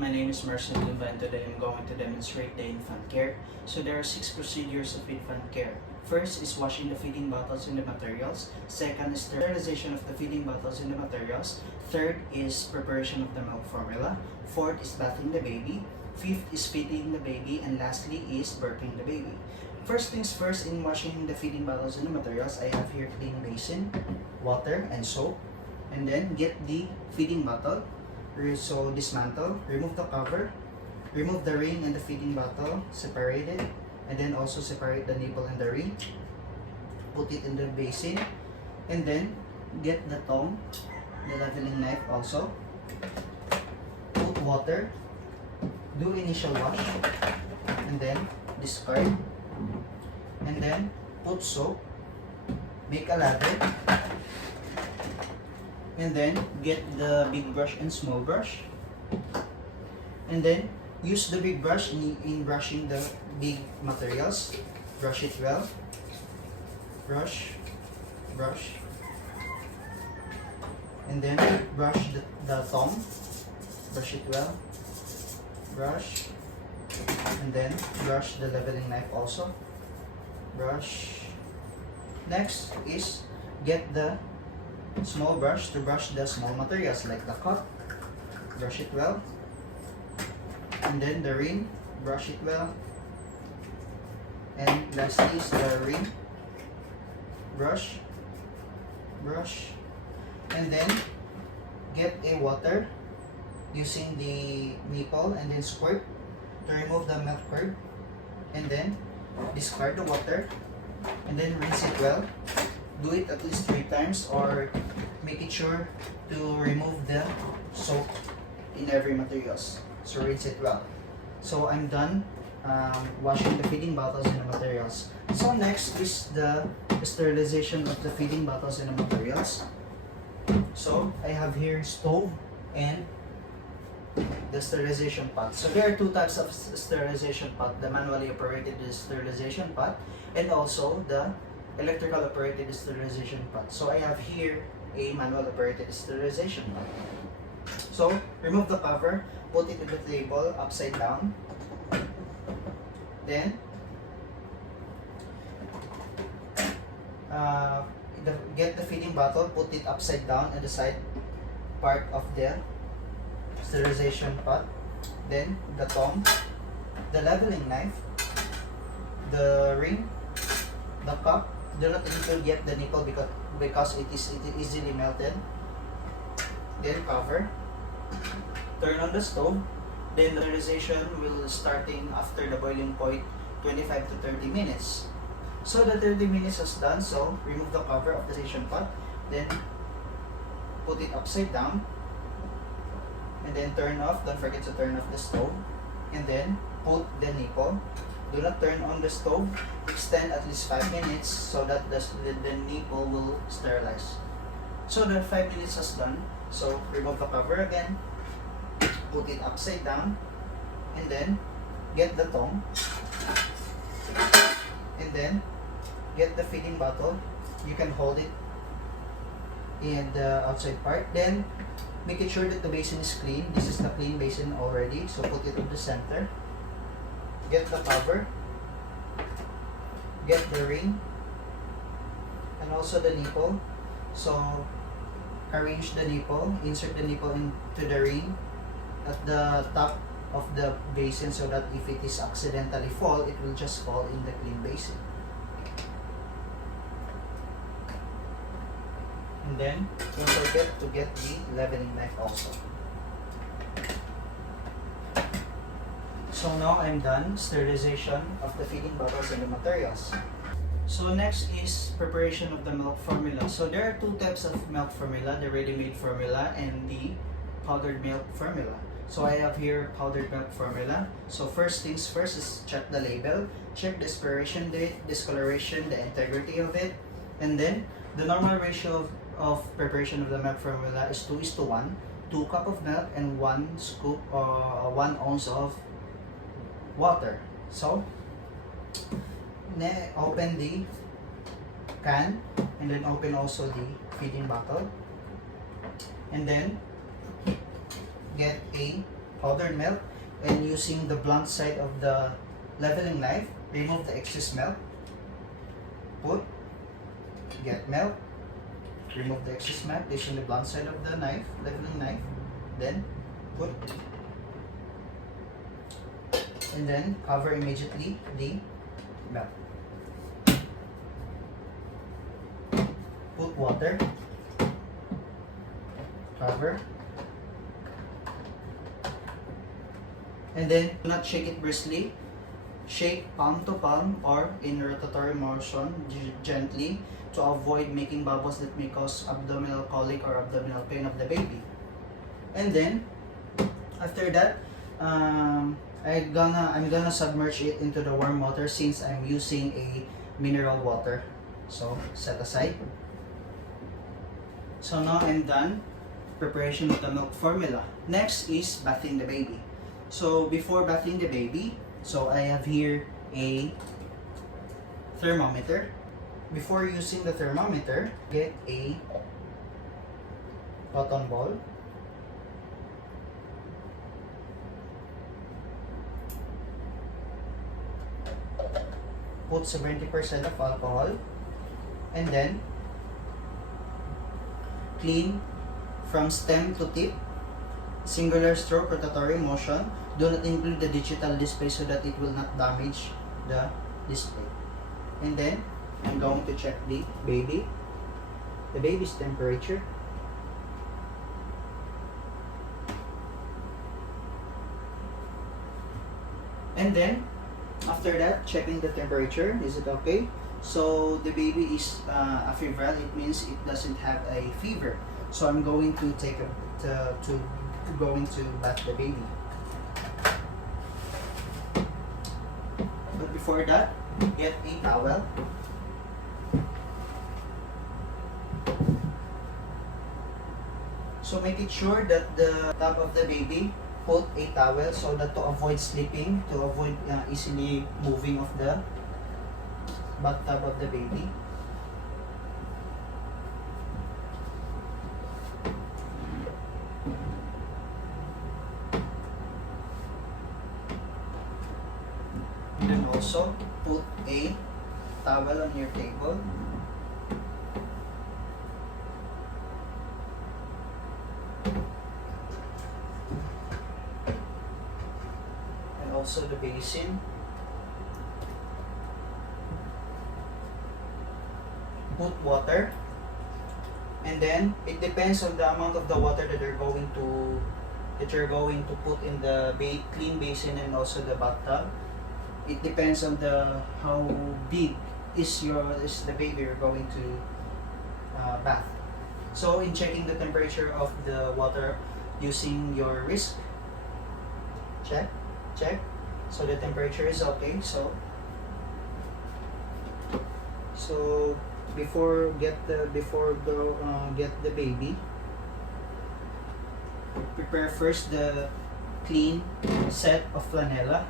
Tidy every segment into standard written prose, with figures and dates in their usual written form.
everyone, my name is Marcin Lumba and today I'm going to demonstrate the infant care. So there are 6 procedures of infant care. First is washing the feeding bottles and the materials. Second is sterilization of the feeding bottles and the materials. Third is preparation of the milk formula. Fourth is bathing the baby. Fifth is feeding the baby. And lastly is birthing the baby. First things first, in washing the feeding bottles and the materials, I have here clean basin, water, and soap. And then get the feeding bottle. So dismantle, remove the cover, remove the ring and the feeding bottle, separate it, and then also separate the nipple and the ring. Put it in the basin, and then get the tongue, the leveling knife also. Put water, do initial wash, and then discard, and then put soap, make a lather. And then get the big brush and small brush. And then use the big brush in brushing the big materials. Brush it well. Brush, brush. And then brush the tongue. Brush it well. Brush. And then brush the leveling knife also. Brush. Next is get the small brush to brush the small materials like the cup. Brush it well. And then the ring, brush it well. And lastly is the ring. Brush, brush. And then get a water using the nipple and then squirt to remove the milk curd. And then discard the water and then rinse it well. Do it at least 3 times or make it sure to remove the soap in every materials. So rinse it well. So I'm done washing the feeding bottles and the materials. So next is the sterilization of the feeding bottles and the materials. So I have here stove and the sterilization pot. So there are 2 types of sterilization pot: the manually operated sterilization pot and also the electrical operated sterilization pot. So I have here a manual operated sterilization pot. So remove the cover, put it on the table upside down. Then get the feeding bottle, put it upside down at the side part of the sterilization pot. Then the tongue, the leveling knife, the ring, the cup. Do not include yet the nipple because it is easily melted. Then cover. Turn on the stove. Then the sterilization will starting after the boiling point 25 to 30 minutes. So the 30 minutes is done. So remove the cover of the sterilization pot. Then put it upside down. And then turn off. Don't forget to turn off the stove. And then put the nipple. Do not turn on the stove. Extend at least 5 minutes so that the nipple will sterilize. So the 5 minutes is done. So remove the cover again. Put it upside down. And then get the tongue. And then get the feeding bottle. You can hold it in the outside part. Then make it sure that the basin is clean. This is the clean basin already. So put it in the center. Get the cover, get the ring, and also the nipple. So arrange the nipple, insert the nipple into the ring at the top of the basin so that if it is accidentally fall, it will just fall in the clean basin. And then don't forget to get the leveling knife also. So now I'm done sterilization of the feeding bottles and the materials. So next is preparation of the milk formula. So there are 2 types of milk formula: the ready-made formula and the powdered milk formula. So I have here powdered milk formula. So first things first is check the label, check the expiration date, discoloration, the integrity of it, and then the normal ratio of preparation of the milk formula is 2:1, 2 cup of milk and 1 scoop or 1 ounce of water. So open the can and then open also the feeding bottle, and then get a powdered milk, and using the blunt side of the leveling knife, remove the excess milk. Put, get milk, remove the excess milk, using the blunt side of the knife, leveling knife, then put, and then cover immediately the milk. Put water, cover, and then do not shake it briskly. Shake palm to palm or in rotatory motion gently to avoid making bubbles that may cause abdominal colic or abdominal pain of the baby. And then after that, I'm gonna submerge it into the warm water since I'm using a mineral water. So set aside. So now I'm done preparation of the milk formula. Next is bathing the baby. So before bathing the baby, so I have here a thermometer. Before using the thermometer, get a cotton ball. Put 70% of alcohol, and then clean from stem to tip, singular stroke, rotatory motion. Do not include the digital display so that it will not damage the display. And then I'm going to check the baby's temperature. And then after that, checking the temperature, is it okay? So the baby is afebrile, it means it doesn't have a fever. So I'm going to going to bath the baby. But before that, get a towel. So make it sure that the top of the baby, put a towel so that to avoid slipping, to avoid easily moving of the bathtub of the baby. And also put a towel on your table. And also the basin. Put water. And then it depends on the amount of the water that you're going to put in the clean basin and also the bathtub. It depends on how big is the baby you're going to bath. So in checking the temperature of the water using your wrist, check. So the temperature is okay. So before get the baby, prepare first the clean set of flanella.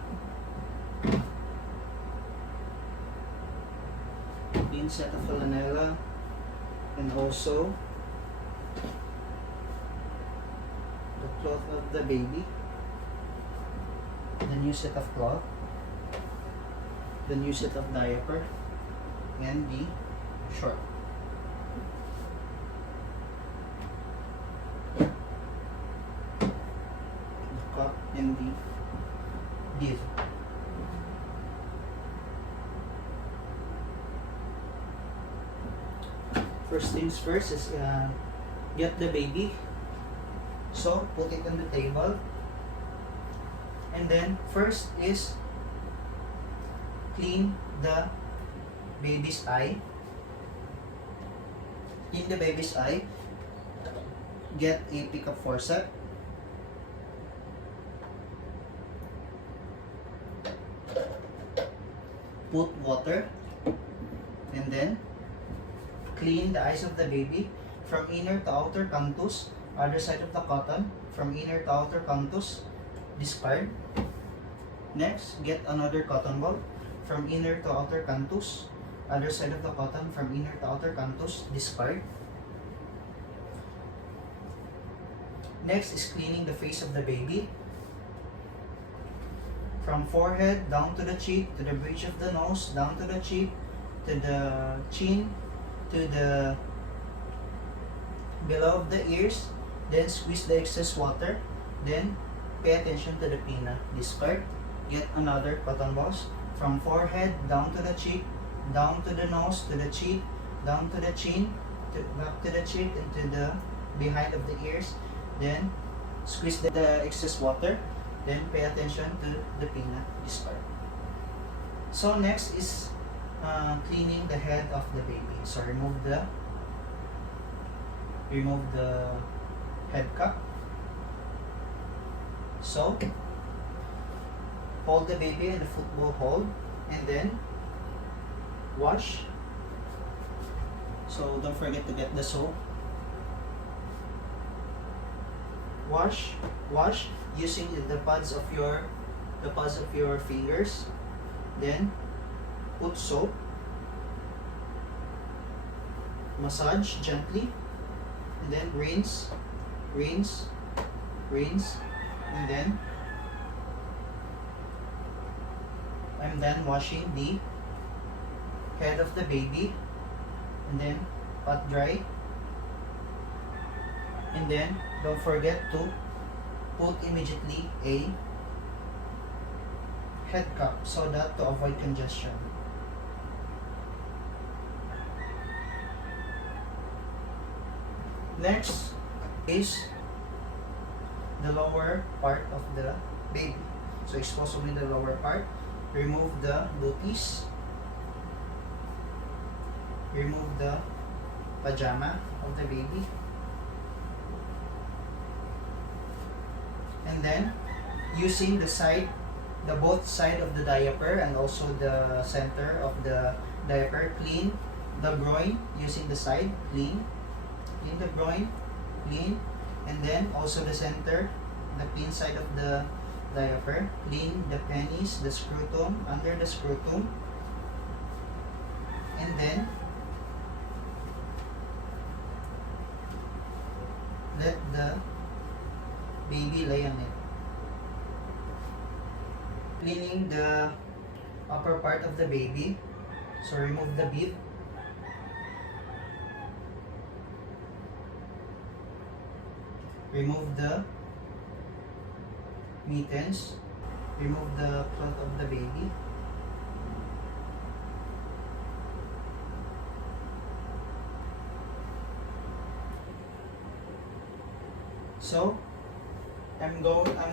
Clean set of flanella, and also the cloth of the baby, the new set of cloth, the new set of diaper, and the short. The cup and the bead. First things first is get the baby. So put it on the table. And then first is clean the baby's eye. In the baby's eye, get a pickup forceps. Put water, and then clean the eyes of the baby from inner to outer canthus, other side of the cotton, from inner to outer canthus, discard. Next, get another cotton ball from inner to outer canthus, other side of the cotton, from inner to outer canthus, discard. Next is cleaning the face of the baby. from forehead down to the cheek, to the bridge of the nose, down to the cheek, to the chin, to the below of the ears. Then squeeze the excess water. Then pay attention to the pinna. This part, get another cotton balls from forehead down to the cheek, down to the nose, to the cheek, down to the chin, back to the cheek, and to the behind of the ears. Then squeeze the excess water. Then pay attention to the pinna. This part. So next is cleaning the head of the baby. So remove the head cap. So hold the baby in the football hold and then wash. So don't forget to get the soap. Wash using the pads of your fingers. Then put soap. Massage gently. And then rinse, and then I'm done washing the head of the baby, and then pat dry, and then don't forget to put immediately a head cap so that to avoid congestion. Next is the lower part of the baby. So expose only the lower part. Remove the booties. Remove the pajama of the baby. And then using the both side of the diaper and also the center of the diaper, clean the groin using the side, clean the groin, clean, and then also the center, the pin side of the diaper, clean the pennies, the scrotum, under the scrotum, and then let the baby lay on it. Cleaning the upper part of the baby, so remove the bib. Remove the mittens. Remove the cloth of the baby. So I'm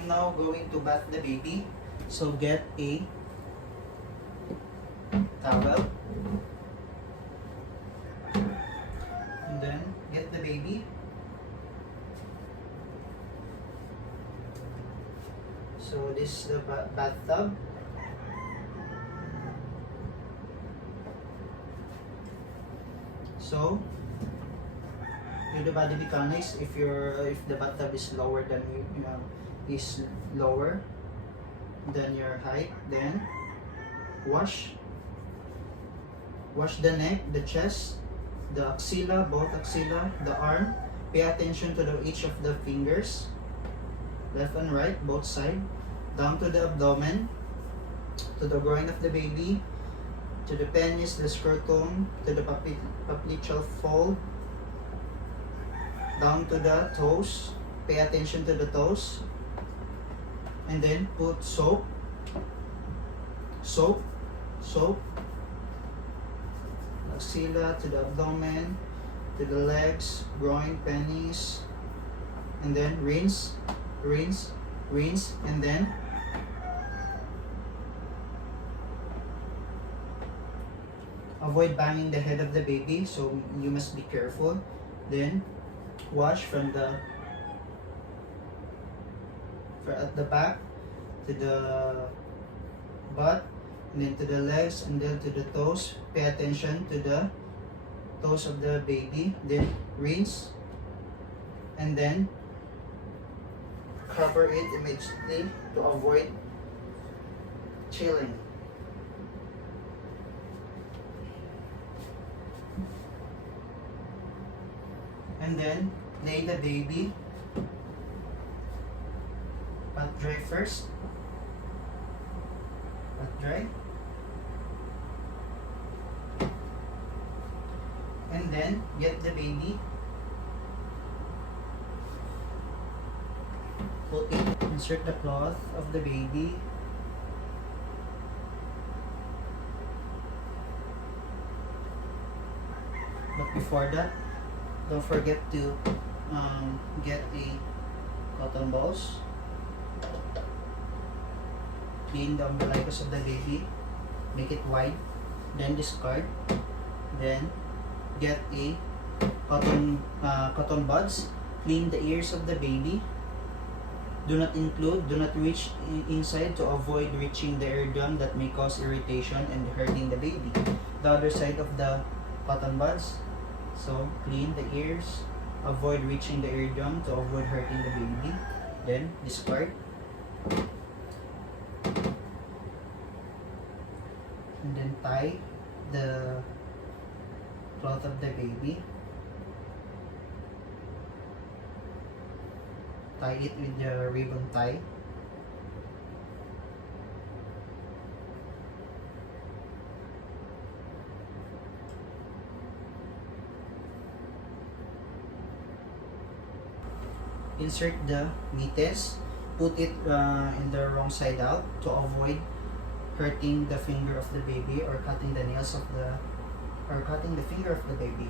now going to bath the baby. So get a towel and then get the baby. So this is the bathtub. So do the body mechanics. If the bathtub is lower than is lower than your height, then wash the neck, the chest, the axilla, both axilla, the arm. Pay attention to each of the fingers, left and right, both sides, down to the abdomen, to the groin of the baby, to the penis, the scrotum, to the popliteal fold, down to the toes. Pay attention to the toes, and then put soap, axilla to the abdomen, to the legs, groin, penis, and then rinse, and then avoid banging the head of the baby, so you must be careful. Then wash from at the back to the butt, and then to the legs, and then to the toes. Pay attention to the toes of the baby. Then rinse, and then cover it immediately to avoid chilling. And then lay the baby pat dry first, Let dry. And then get the baby, put it, insert the cloth of the baby, but before that, don't forget to get a cotton balls, clean the umbilicus of the baby, make it wide, then discard, then get a cotton buds, clean the ears of the baby, do not reach inside to avoid reaching the eardrum that may cause irritation and hurting the baby. The other side of the cotton buds, so clean the ears, avoid reaching the eardrum to avoid hurting the baby, then discard. And then tie the cloth of the baby. Tie it with the ribbon tie. Insert the mittens. Put it in the wrong side out to avoid hurting the finger of the baby or cutting the nails of the cutting the finger of the baby.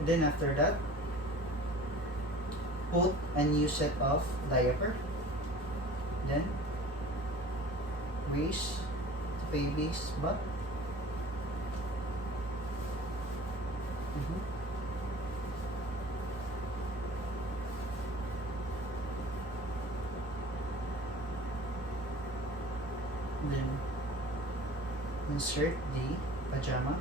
And then after that, put a new set of diaper. Then raise the baby's butt. Then insert the pajama.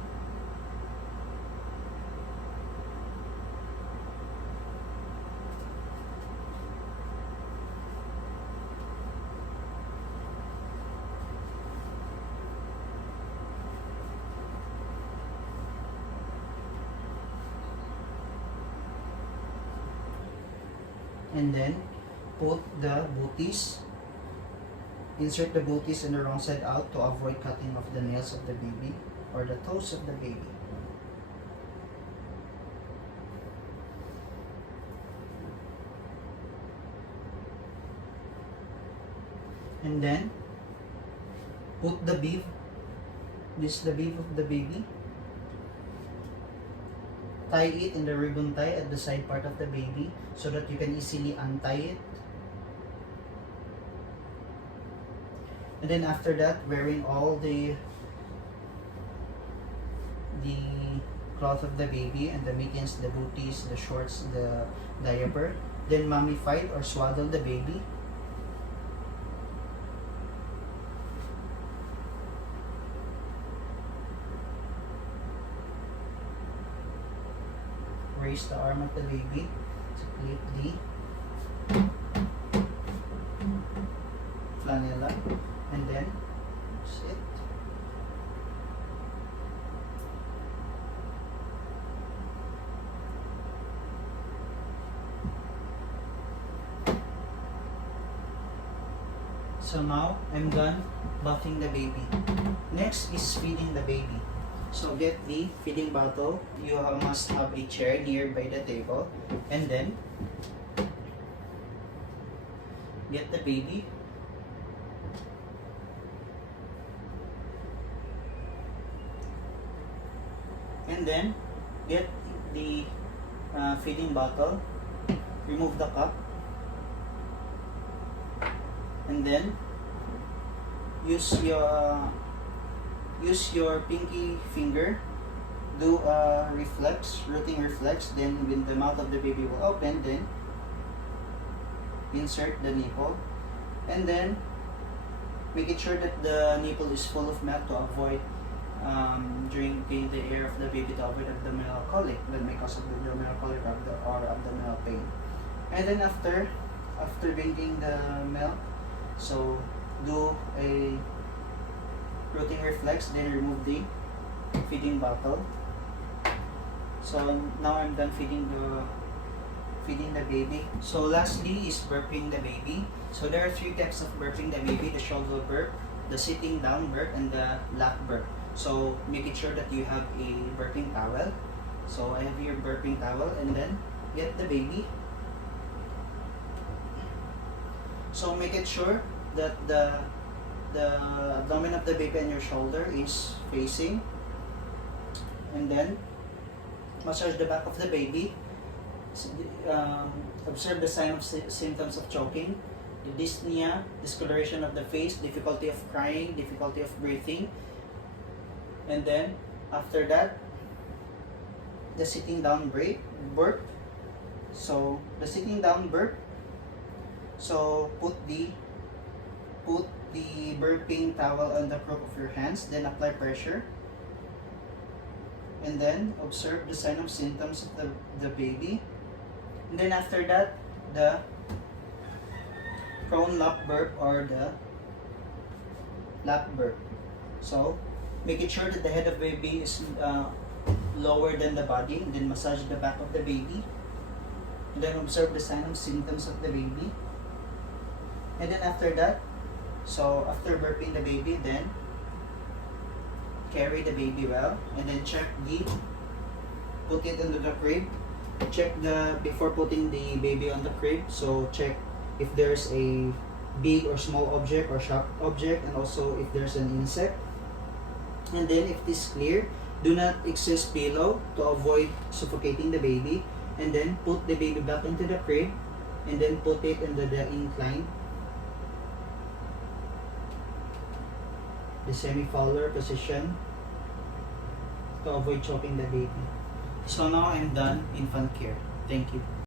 And then put the booties. Insert the booties in the wrong side out to avoid cutting off the nails of the baby or the toes of the baby. And then put the bib. This is the bib of the baby. Tie it in the ribbon tie at the side part of the baby so that you can easily untie it. And then after that, wearing all the cloth of the baby and the mittens, the booties, the shorts, the diaper, then mummified or swaddle the baby. Raise the arm of the baby to clip the flanella. And then sit. So now I'm done bathing the baby. Next is feeding the baby. So get the feeding bottle. You must have a chair nearby the table. And then get the baby. And then get the feeding bottle, remove the cup, and then use your pinky finger, do a rooting reflex, then when the mouth of the baby will open, then insert the nipple, and then make sure that the nipple is full of milk to avoid drinking the air of the baby to avoid abdominal colic that may cause abdominal colic or abdominal pain. And then after drinking the milk, so do a rooting reflex, then remove the feeding bottle. So now I'm done feeding feeding the baby. So lastly is burping the baby. So there are 3 types of burping the baby: the shoulder burp, the sitting down burp, and the lap burp. So making sure that you have a burping towel. So I have your burping towel, and then get the baby. So make it sure that the abdomen of the baby and your shoulder is facing, and then massage the back of the baby. Observe the sign of symptoms of choking, dyspnea, discoloration of the face, difficulty of crying, difficulty of breathing, and then after that, the sitting down burp. So the sitting down burp. So put the burping towel on the crook of your hands, then apply pressure, and then observe the sign of symptoms of the baby. And then after that, the prone lap burp or the lap burp. So making sure that the head of the baby is lower than the body, and then massage the back of the baby, and then observe the sign of symptoms of the baby. And then after that, so after burping the baby, then carry the baby well, and then put it into the crib. Check before putting the baby on the crib, so check if there's a big or small object or sharp object, and also if there's an insect. And then if it is clear, do not excess pillow to avoid suffocating the baby, and then put the baby back into the crib, and then put it into the incline, the semi-fowler position, to avoid choking the baby. So now I'm done infant care. Thank you.